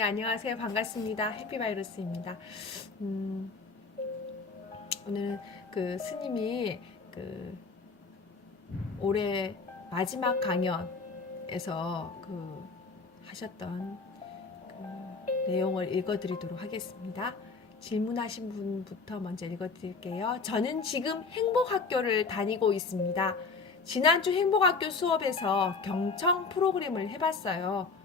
네, 안녕하세요. 반갑습니다. 해피바이러스입니다. 오늘은 그 스님이 그 올해 마지막 강연에서 하셨던 내용을 읽어드리도록 하겠습니다. 질문하신 분부터 먼저 읽어드릴게요. 저는 지금 행복학교를 다니고 있습니다. 지난주 행복학교 수업에서 경청 프로그램을 해봤어요.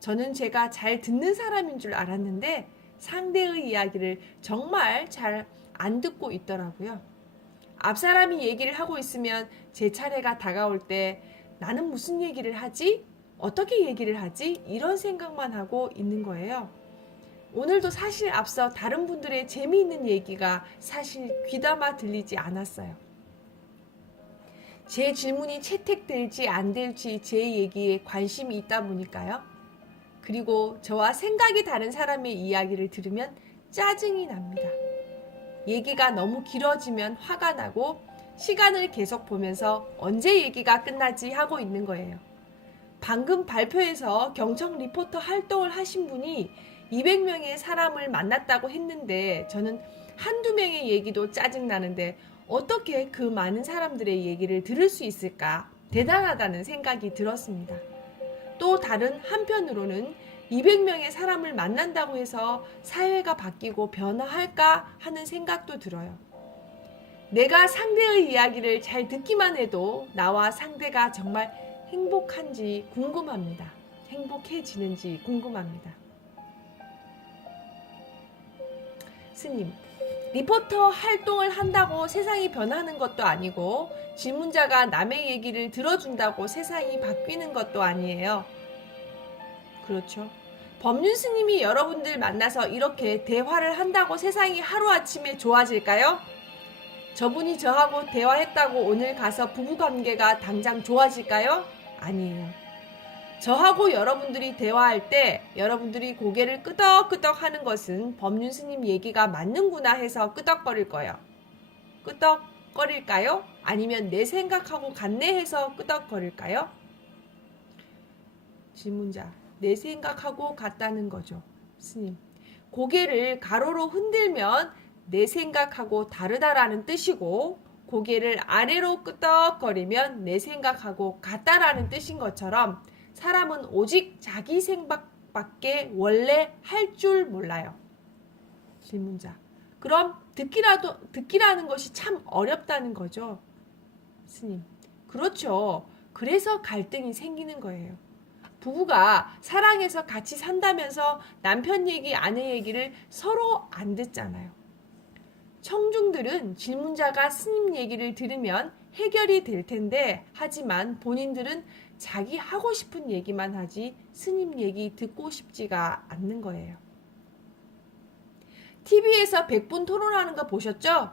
저는 제가 잘 듣는 사람인 줄 알았는데 상대의 이야기를 정말 잘 안 듣고 있더라고요. 앞 사람이 얘기를 하고 있으면 제 차례가 다가올 때 나는 무슨 얘기를 하지? 어떻게 얘기를 하지? 이런 생각만 하고 있는 거예요. 오늘도 사실 앞서 다른 분들의 재미있는 얘기가 사실 귀담아 들리지 않았어요. 제 질문이 채택될지 안 될지 제 얘기에 관심이 있다 보니까요. 그리고 저와 생각이 다른 사람의 이야기를 들으면 짜증이 납니다. 얘기가 너무 길어지면 화가 나고 시간을 계속 보면서 언제 얘기가 끝나지 하고 있는 거예요. 방금 발표에서 경청 리포터 활동을 하신 분이 200명의 사람을 만났다고 했는데 저는 한두 명의 얘기도 짜증나는데 어떻게 그 많은 사람들의 얘기를 들을 수 있을까? 대단하다는 생각이 들었습니다. 또 다른 한편으로는 200명의 사람을 만난다고 해서 사회가 바뀌고 변화할까 하는 생각도 들어요. 내가 상대의 이야기를 잘 듣기만 해도 나와 상대가 정말 행복한지 궁금합니다. 행복해지는지 궁금합니다. 스님, 리포터 활동을 한다고 세상이 변하는 것도 아니고 질문자가 남의 얘기를 들어준다고 세상이 바뀌는 것도 아니에요. 그렇죠. 법륜 스님이 여러분들 만나서 이렇게 대화를 한다고 세상이 하루아침에 좋아질까요? 저분이 저하고 대화했다고 오늘 가서 부부관계가 당장 좋아질까요? 아니에요. 저하고 여러분들이 대화할 때 여러분들이 고개를 끄덕끄덕 하는 것은 법륜 스님 얘기가 맞는구나 해서 끄덕거릴 거예요. 끄덕거릴까요? 아니면 내 생각하고 같네 해서 끄덕거릴까요? 질문자, 내 생각하고 같다는 거죠. 스님, 고개를 가로로 흔들면 내 생각하고 다르다라는 뜻이고 고개를 아래로 끄덕거리면 내 생각하고 같다라는 뜻인 것처럼 사람은 오직 자기 생각밖에 원래 할 줄 몰라요. 질문자, 그럼 듣기라는 것이 참 어렵다는 거죠. 스님, 그렇죠. 그래서 갈등이 생기는 거예요. 부부가 사랑해서 같이 산다면서 남편 얘기, 아내 얘기를 서로 안 듣잖아요. 청중들은 질문자가 스님 얘기를 들으면 해결이 될 텐데 하지만 본인들은 자기 하고 싶은 얘기만 하지 스님 얘기 듣고 싶지가 않는 거예요. TV에서 100분 토론하는 거 보셨죠?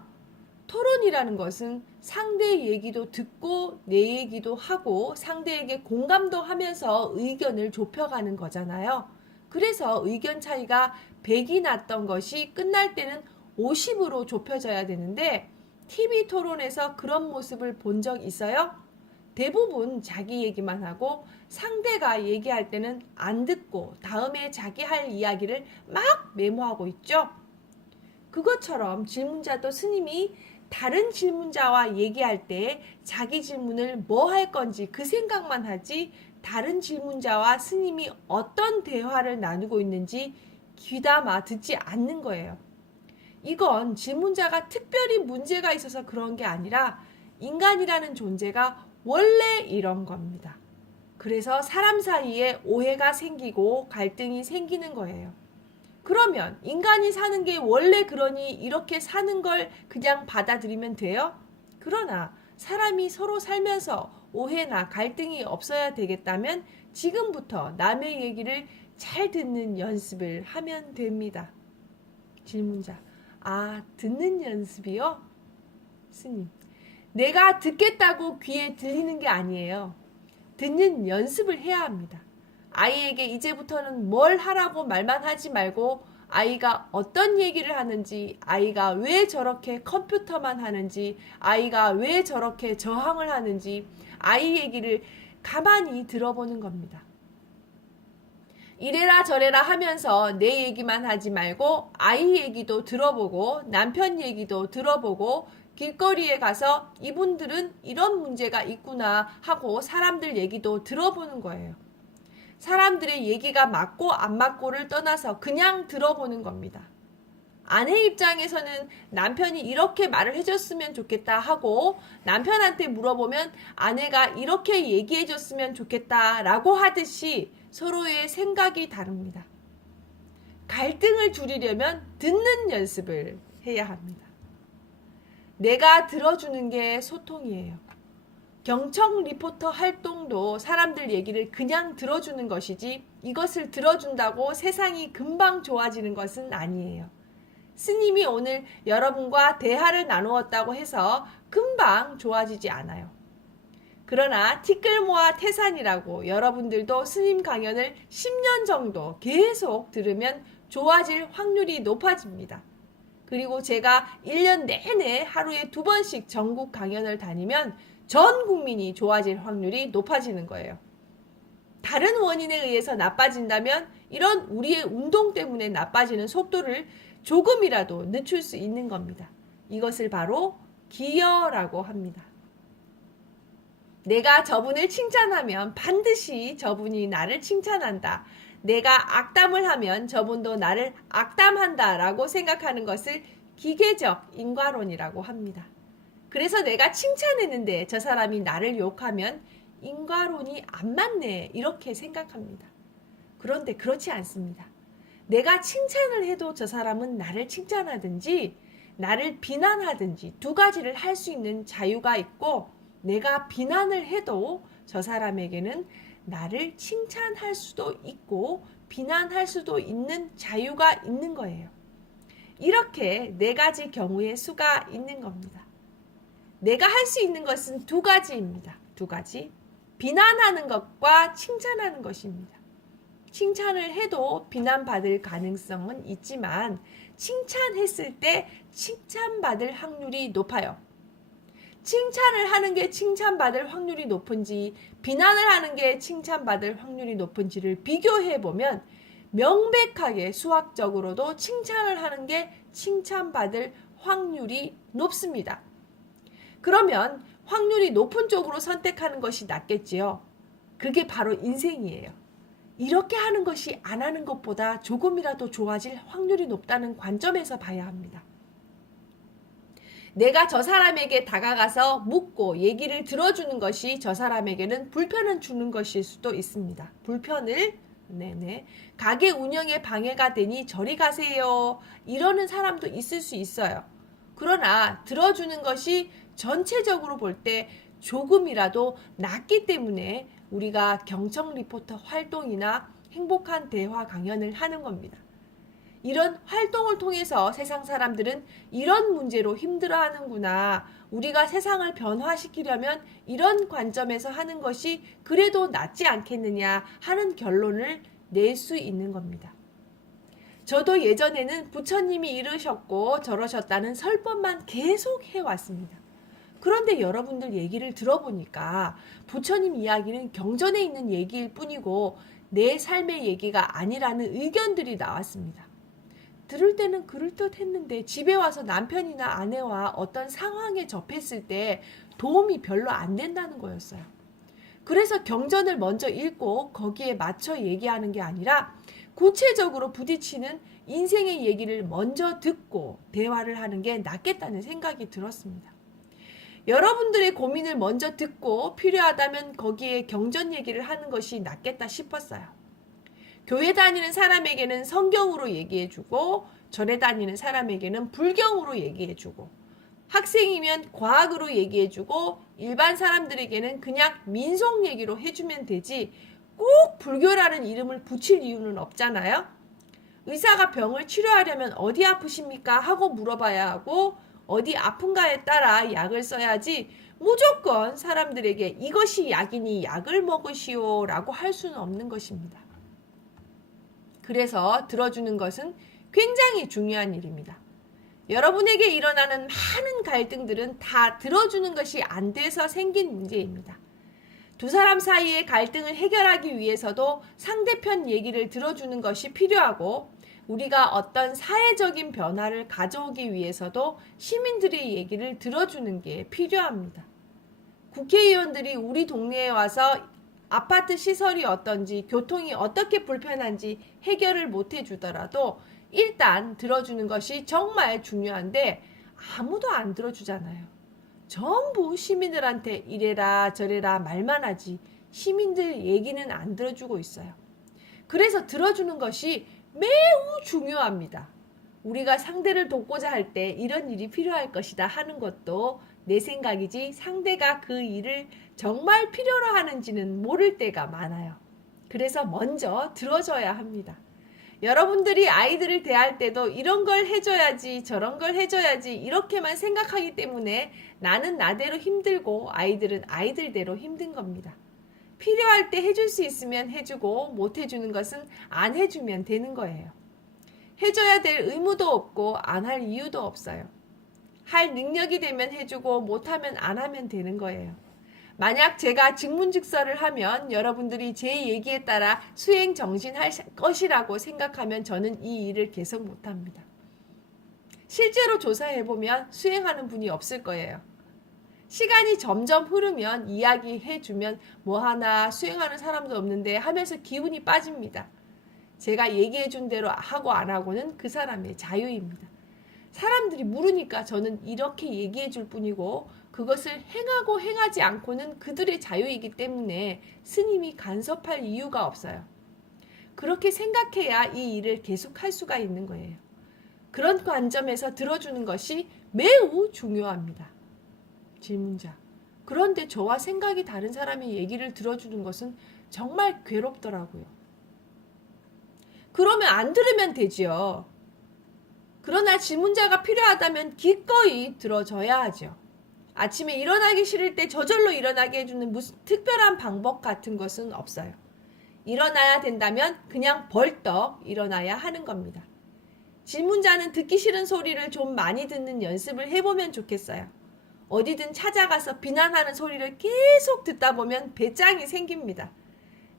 토론이라는 것은 상대의 얘기도 듣고 내 얘기도 하고 상대에게 공감도 하면서 의견을 좁혀가는 거잖아요. 그래서 의견 차이가 100이 났던 것이 끝날 때는 50으로 좁혀져야 되는데 TV 토론에서 그런 모습을 본 적 있어요? 대부분 자기 얘기만 하고 상대가 얘기할 때는 안 듣고 다음에 자기 할 이야기를 막 메모하고 있죠. 그것처럼 질문자도 스님이 다른 질문자와 얘기할 때 자기 질문을 뭐 할 건지 그 생각만 하지 다른 질문자와 스님이 어떤 대화를 나누고 있는지 귀담아 듣지 않는 거예요. 이건 질문자가 특별히 문제가 있어서 그런 게 아니라 인간이라는 존재가 원래 이런 겁니다. 그래서 사람 사이에 오해가 생기고 갈등이 생기는 거예요. 그러면 인간이 사는 게 원래 그러니 이렇게 사는 걸 그냥 받아들이면 돼요? 그러나 사람이 서로 살면서 오해나 갈등이 없어야 되겠다면 지금부터 남의 얘기를 잘 듣는 연습을 하면 됩니다. 질문자, 듣는 연습이요? 스님, 내가 듣겠다고 귀에 들리는 게 아니에요. 듣는 연습을 해야 합니다. 아이에게 이제부터는 뭘 하라고 말만 하지 말고 아이가 어떤 얘기를 하는지, 아이가 왜 저렇게 컴퓨터만 하는지, 아이가 왜 저렇게 저항을 하는지 아이 얘기를 가만히 들어보는 겁니다. 이래라 저래라 하면서 내 얘기만 하지 말고 아이 얘기도 들어보고 남편 얘기도 들어보고 길거리에 가서 이분들은 이런 문제가 있구나 하고 사람들 얘기도 들어보는 거예요. 사람들의 얘기가 맞고 안 맞고를 떠나서 그냥 들어보는 겁니다. 아내 입장에서는 남편이 이렇게 말을 해줬으면 좋겠다 하고 남편한테 물어보면 아내가 이렇게 얘기해줬으면 좋겠다 라고 하듯이 서로의 생각이 다릅니다. 갈등을 줄이려면 듣는 연습을 해야 합니다. 내가 들어주는 게 소통이에요. 경청 리포터 활동도 사람들 얘기를 그냥 들어주는 것이지 이것을 들어준다고 세상이 금방 좋아지는 것은 아니에요. 스님이 오늘 여러분과 대화를 나누었다고 해서 금방 좋아지지 않아요. 그러나 티끌모아 태산이라고 여러분들도 스님 강연을 10년 정도 계속 들으면 좋아질 확률이 높아집니다. 그리고 제가 1년 내내 하루에 2번씩 전국 강연을 다니면 전 국민이 좋아질 확률이 높아지는 거예요. 다른 원인에 의해서 나빠진다면 이런 우리의 운동 때문에 나빠지는 속도를 조금이라도 늦출 수 있는 겁니다. 이것을 바로 기여라고 합니다. 내가 저분을 칭찬하면 반드시 저분이 나를 칭찬한다. 내가 악담을 하면 저분도 나를 악담한다 라고 생각하는 것을 기계적 인과론이라고 합니다. 그래서 내가 칭찬했는데 저 사람이 나를 욕하면 인과론이 안 맞네 이렇게 생각합니다. 그런데 그렇지 않습니다. 내가 칭찬을 해도 저 사람은 나를 칭찬하든지 나를 비난하든지 두 가지를 할 수 있는 자유가 있고 내가 비난을 해도 저 사람에게는 나를 칭찬할 수도 있고 비난할 수도 있는 자유가 있는 거예요. 이렇게 네 가지 경우의 수가 있는 겁니다. 내가 할 수 있는 것은 두 가지입니다. 두 가지. 비난하는 것과 칭찬하는 것입니다. 칭찬을 해도 비난받을 가능성은 있지만 칭찬했을 때 칭찬받을 확률이 높아요. 칭찬을 하는 게 칭찬받을 확률이 높은지 비난을 하는 게 칭찬받을 확률이 높은지를 비교해보면 명백하게 수학적으로도 칭찬을 하는 게 칭찬받을 확률이 높습니다. 그러면 확률이 높은 쪽으로 선택하는 것이 낫겠지요. 그게 바로 인생이에요. 이렇게 하는 것이 안 하는 것보다 조금이라도 좋아질 확률이 높다는 관점에서 봐야 합니다. 내가 저 사람에게 다가가서 묻고 얘기를 들어주는 것이 저 사람에게는 불편을 주는 것일 수도 있습니다. 불편을 가게 운영에 방해가 되니 저리 가세요. 이러는 사람도 있을 수 있어요. 그러나 들어주는 것이 전체적으로 볼 때 조금이라도 낫기 때문에 우리가 경청 리포터 활동이나 행복한 대화 강연을 하는 겁니다. 이런 활동을 통해서 세상 사람들은 이런 문제로 힘들어하는구나. 우리가 세상을 변화시키려면 이런 관점에서 하는 것이 그래도 낫지 않겠느냐 하는 결론을 낼 수 있는 겁니다. 저도 예전에는 부처님이 이러셨고 저러셨다는 설법만 계속 해왔습니다. 그런데 여러분들 얘기를 들어보니까 부처님 이야기는 경전에 있는 얘기일 뿐이고 내 삶의 얘기가 아니라는 의견들이 나왔습니다. 들을 때는 그럴듯했는데 집에 와서 남편이나 아내와 어떤 상황에 접했을 때 도움이 별로 안 된다는 거였어요. 그래서 경전을 먼저 읽고 거기에 맞춰 얘기하는 게 아니라 구체적으로 부딪히는 인생의 얘기를 먼저 듣고 대화를 하는 게 낫겠다는 생각이 들었습니다. 여러분들의 고민을 먼저 듣고 필요하다면 거기에 경전 얘기를 하는 것이 낫겠다 싶었어요. 교회 다니는 사람에게는 성경으로 얘기해주고 절에 다니는 사람에게는 불경으로 얘기해주고 학생이면 과학으로 얘기해주고 일반 사람들에게는 그냥 민속 얘기로 해주면 되지 꼭 불교라는 이름을 붙일 이유는 없잖아요. 의사가 병을 치료하려면 어디 아프십니까? 하고 물어봐야 하고 어디 아픈가에 따라 약을 써야지 무조건 사람들에게 이것이 약이니 약을 먹으시오 라고 할 수는 없는 것입니다. 그래서 들어주는 것은 굉장히 중요한 일입니다. 여러분에게 일어나는 많은 갈등들은 다 들어주는 것이 안 돼서 생긴 문제입니다. 두 사람 사이의 갈등을 해결하기 위해서도 상대편 얘기를 들어주는 것이 필요하고, 우리가 어떤 사회적인 변화를 가져오기 위해서도 시민들의 얘기를 들어주는 게 필요합니다. 국회의원들이 우리 동네에 와서 아파트 시설이 어떤지, 교통이 어떻게 불편한지 해결을 못 해주더라도 일단 들어주는 것이 정말 중요한데, 아무도 안 들어주잖아요. 전부 시민들한테 이래라 저래라 말만 하지 시민들 얘기는 안 들어주고 있어요. 그래서 들어주는 것이 매우 중요합니다. 우리가 상대를 돕고자 할 때 이런 일이 필요할 것이다 하는 것도 내 생각이지, 상대가 그 일을 정말 필요로 하는지는 모를 때가 많아요. 그래서 먼저 들어줘야 합니다. 여러분들이 아이들을 대할 때도 이런 걸 해줘야지 저런 걸 해줘야지 이렇게만 생각하기 때문에 나는 나대로 힘들고 아이들은 아이들대로 힘든 겁니다. 필요할 때 해줄 수 있으면 해주고 못 해주는 것은 안 해주면 되는 거예요. 해줘야 될 의무도 없고 안 할 이유도 없어요. 할 능력이 되면 해주고 못하면 안 하면 되는 거예요. 만약 제가 직문직설을 하면 여러분들이 제 얘기에 따라 수행 정진할 것이라고 생각하면 저는 이 일을 계속 못합니다. 실제로 조사해보면 수행하는 분이 없을 거예요. 시간이 점점 흐르면 이야기해주면 뭐하나 수행하는 사람도 없는데 하면서 기운이 빠집니다. 제가 얘기해준 대로 하고 안 하고는 그 사람의 자유입니다. 사람들이 물으니까 저는 이렇게 얘기해줄 뿐이고 그것을 행하고 행하지 않고는 그들의 자유이기 때문에 스님이 간섭할 이유가 없어요. 그렇게 생각해야 이 일을 계속할 수가 있는 거예요. 그런 관점에서 들어주는 것이 매우 중요합니다. 질문자. 그런데 저와 생각이 다른 사람의 얘기를 들어주는 것은 정말 괴롭더라고요. 그러면 안 들으면 되지요. 그러나 질문자가 필요하다면 기꺼이 들어줘야 하죠. 아침에 일어나기 싫을 때 저절로 일어나게 해주는 무슨 특별한 방법 같은 것은 없어요. 일어나야 된다면 그냥 벌떡 일어나야 하는 겁니다. 질문자는 듣기 싫은 소리를 좀 많이 듣는 연습을 해보면 좋겠어요. 어디든 찾아가서 비난하는 소리를 계속 듣다 보면 배짱이 생깁니다.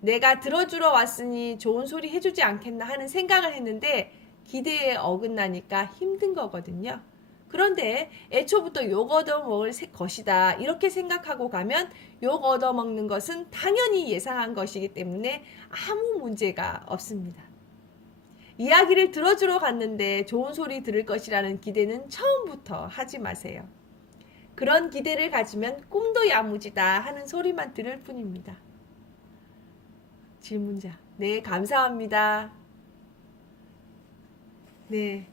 내가 들어주러 왔으니 좋은 소리 해주지 않겠나 하는 생각을 했는데 기대에 어긋나니까 힘든 거거든요. 그런데 애초부터 욕 얻어먹을 것이다 이렇게 생각하고 가면 욕 얻어먹는 것은 당연히 예상한 것이기 때문에 아무 문제가 없습니다. 이야기를 들어주러 갔는데 좋은 소리 들을 것이라는 기대는 처음부터 하지 마세요. 그런 기대를 가지면 꿈도 야무지다 하는 소리만 들을 뿐입니다. 질문자. 네, 감사합니다. 네.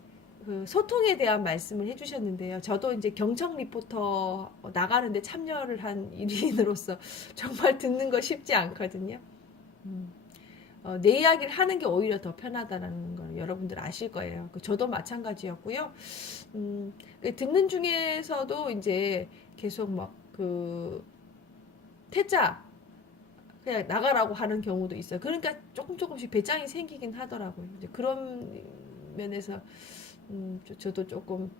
그 소통에 대한 말씀을 해주셨는데요. 저도 이제 경청 리포터 나가는데 참여를 한 일인으로서 정말 듣는 거 쉽지 않거든요. 내 이야기를 하는 게 오히려 더 편하다는 걸 여러분들 아실 거예요. 저도 마찬가지였고요. 듣는 중에서도 이제 계속 막 그 퇴짜 그냥 나가라고 하는 경우도 있어요. 그러니까 조금씩 배짱이 생기긴 하더라고요. 이제 그런 면에서 저도 조금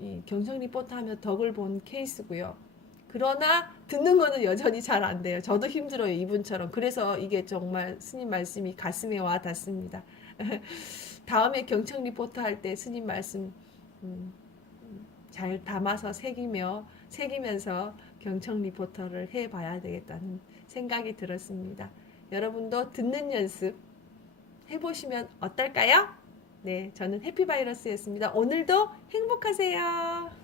이 경청 리포터 하면 덕을 본 케이스고요. 그러나 듣는 거는 여전히 잘 안 돼요. 저도 힘들어요. 이분처럼. 그래서 이게 정말 스님 말씀이 가슴에 와 닿습니다. 다음에 경청 리포터 할 때 스님 말씀 잘 담아서 새기면서 경청 리포터를 해봐야 되겠다는 생각이 들었습니다. 여러분도 듣는 연습 해보시면 어떨까요? 네, 저는 해피바이러스였습니다. 오늘도 행복하세요.